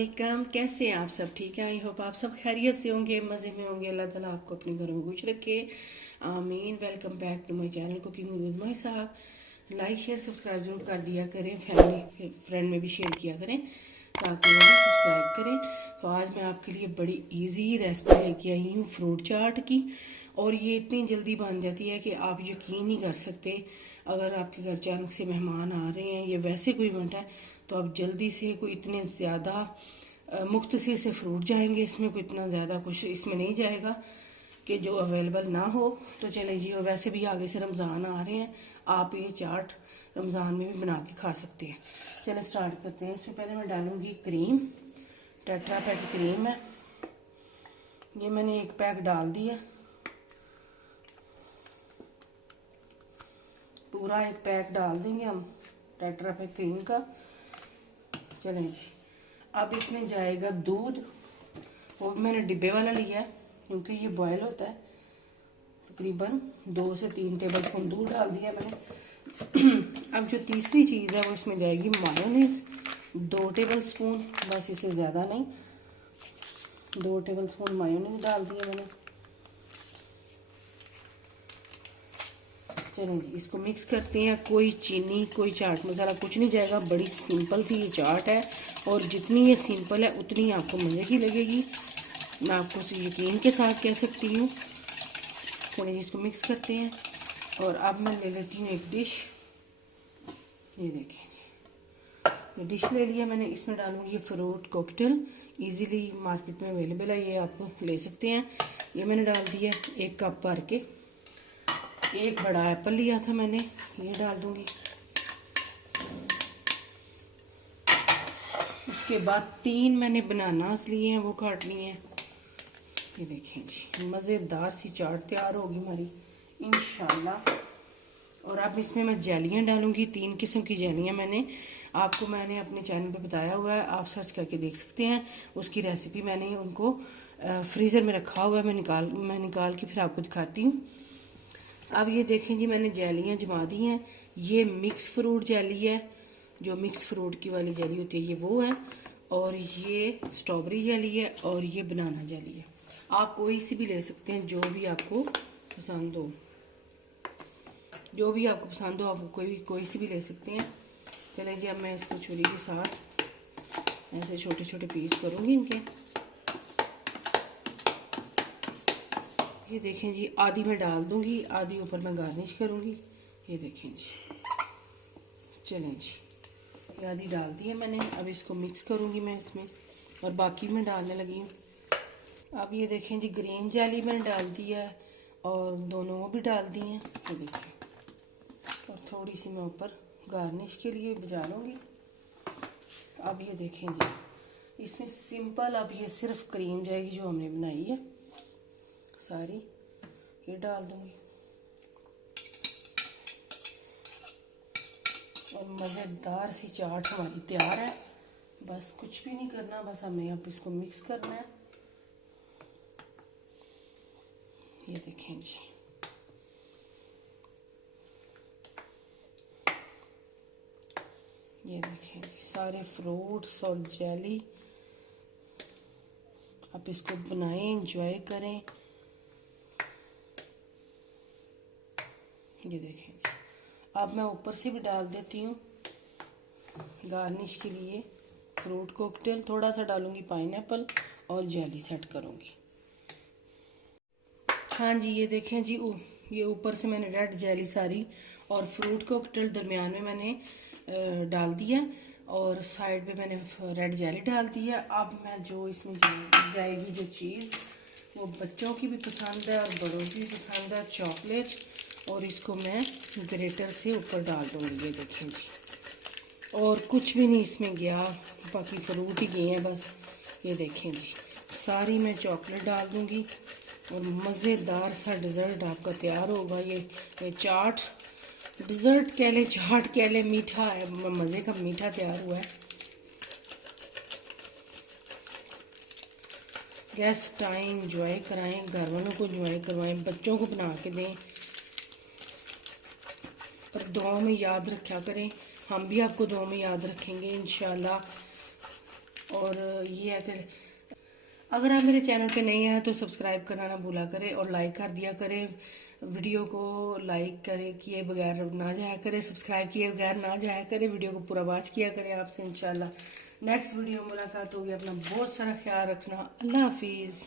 वालेकुम। कैसे हैं आप सब? ठीक है। आई होप आप सब खैरियत से होंगे, मज़े में होंगे। अल्लाह ताला आपको अपने घरों में खुश रखे, आमीन। Welcome back to my channel cooking with my Sahab. Like share subscribe जरूर कर दिया करें, फैमिली फ्रेंड में भी शेयर किया करें ताकि वो भी सब्सक्राइब करें। तो आज मैं आपके लिए बड़ी इजी रेसिपी लेके आई हूँ फ्रूट चाट की, और ये इतनी जल्दी बन जाती है कि आप यकीन नहीं कर सकते। अगर आपके घर अचानक से मेहमान आ रहे हैं या वैसे कोई इवेंट है तो आप जल्दी से, कोई इतने ज़्यादा मुख्तसर से फ्रूट जाएंगे, इसमें कोई इतना ज़्यादा कुछ इसमें नहीं जाएगा कि जो अवेलेबल ना हो। तो चले जी, और वैसे भी आगे से रमज़ान आ रहे हैं, आप ये चाट रमज़ान में भी बना के खा सकते हैं। चले स्टार्ट करते हैं। इसमें पहले मैं डालूँगी क्रीम। टेट्रा पैक क्रीम है, ये मैंने एक पैक डाल दिया, पूरा एक पैक डाल देंगे हम टेट्रा पैक क्रीम का। चलें जी, अब इसमें जाएगा दूध। वो भी मैंने डिब्बे वाला लिया है क्योंकि ये बॉयल होता है। तकरीबन 2 से 3 टेबल स्पून दूध डाल दिया मैंने। अब जो तीसरी चीज़ है वो इसमें जाएगी मायोनीज, 2 टेबल स्पून, बस, इससे ज़्यादा नहीं। 2 टेबल स्पून मायोनीज डाल दिया मैंने। चलें जी, इसको मिक्स करते हैं। कोई चीनी, कोई चाट मसाला, कुछ नहीं जाएगा। बड़ी सिंपल सी ये चाट है, और जितनी ये सिंपल है उतनी आपको मज़े की लगेगी, मैं आपको यकीन के साथ कह सकती हूँ। चलिए जी, इसको मिक्स करते हैं। और अब मैं ले लेती हूँ एक डिश। ये देखिए जी, ये डिश ले लिया मैंने। इसमें डालूँगी ये फ्रूट कॉकटेल, इजीली मार्केट में अवेलेबल है, ये आप ले सकते हैं। ये मैंने डाल दिया 1 कप भर के। एक बड़ा एप्पल लिया था मैंने, ये डाल दूंगी। उसके बाद 3 मैंने बनानास लिए हैं, वो काट लिए हैं। ये देखें जी, मज़ेदार सी चाट तैयार होगी हमारी इंशाल्लाह। और अब इसमें मैं जेलियाँ डालूंगी। 3 किस्म की जेलियाँ मैंने अपने चैनल पे बताया हुआ है, आप सर्च करके देख सकते हैं। उसकी रेसिपी मैंने उनको फ्रीज़र में रखा हुआ है, मैं निकाल के फिर आपको दिखाती हूँ। अब ये देखें जी, मैंने जेलियाँ जमा दी हैं। ये मिक्स फ्रूट जेली है, जो मिक्स फ्रूट की वाली जेली होती है ये वो है, और ये स्ट्रॉबेरी जेली है, और ये बनाना जेली है। आप कोई सी भी ले सकते हैं, जो भी आपको पसंद हो, आप कोई सी भी ले सकते हैं। चलें जी, अब मैं इसको छुरी के साथ ऐसे छोटे छोटे पीस करूँगी इनके। ये देखें जी, आधी मैं डाल दूंगी, आधी ऊपर मैं गार्निश करूंगी। ये देखें जी, चलें जी, ये आधी डाल दी है मैंने। अब इसको मिक्स करूंगी मैं इसमें, और बाकी मैं डालने लगी हूँ। अब ये देखें जी, ग्रीन जेली मैंने डाल दी है, और दोनों वो भी डाल दी हैं। ये देखें, और थोड़ी सी मैं ऊपर गार्निश के लिए बजा लूँगी। अब ये देखें जी, इसमें सिंपल अब ये सिर्फ क्रीम जाएगी जो हमने बनाई है, सारी ये डाल दूंगी। और मज़ेदार सी चाट हमारी तैयार है। बस कुछ भी नहीं करना, बस हमें अब इसको मिक्स करना है। ये देखें जी, ये देखें जी, सारे फ्रूट्स और जेली। आप इसको बनाएं, एंजॉय करें। ये देखें जी, अब मैं ऊपर से भी डाल देती हूँ गार्निश के लिए फ्रूट कॉकटेल। थोड़ा सा डालूंगी पाइनएप्पल और जेली सेट करूँगी। हाँ जी, ये देखें जी, ये ऊपर से मैंने रेड जेली सारी और फ्रूट कॉकटेल दरमियान में मैंने डाल दिया, और साइड पे मैंने रेड जेली डाल दी है। अब मैं जो इसमें जाएगी जो चीज़, वो बच्चों की भी पसंद है और बड़ों की भी पसंद है, चॉकलेट। और इसको मैं ग्रेटर से ऊपर डाल दूँगी। ये देखें जी, और कुछ भी नहीं इसमें गया, बाकी फ्रूट ही गए हैं बस। ये देखें जी, सारी मैं चॉकलेट डाल दूँगी, और मज़ेदार सा डिज़र्ट आपका तैयार होगा। ये चाट, डिज़र्ट कह ले, चाट कह ले, मीठा है, मज़े का मीठा तैयार हुआ है। गेस्ट आए, इंजॉय कराएं, घर वालों को इंजॉय करवाएं, बच्चों को बना के दें। पर दुआ में याद रखा करें, हम भी आपको दुआ में याद रखेंगे इंशाल्लाह। और ये है कि अगर आप मेरे चैनल पे नए हैं तो सब्सक्राइब करना ना भूला करें और लाइक कर दिया करें। वीडियो को लाइक करे किए बगैर ना जाया करें, सब्सक्राइब किए बगैर ना जाया करें, वीडियो को पूरा वॉच किया करें। आपसे इंशाल्लाह नेक्स्ट वीडियो मुलाकात होगी। अपना बहुत सारा ख्याल रखना। अल्लाह हाफिज़।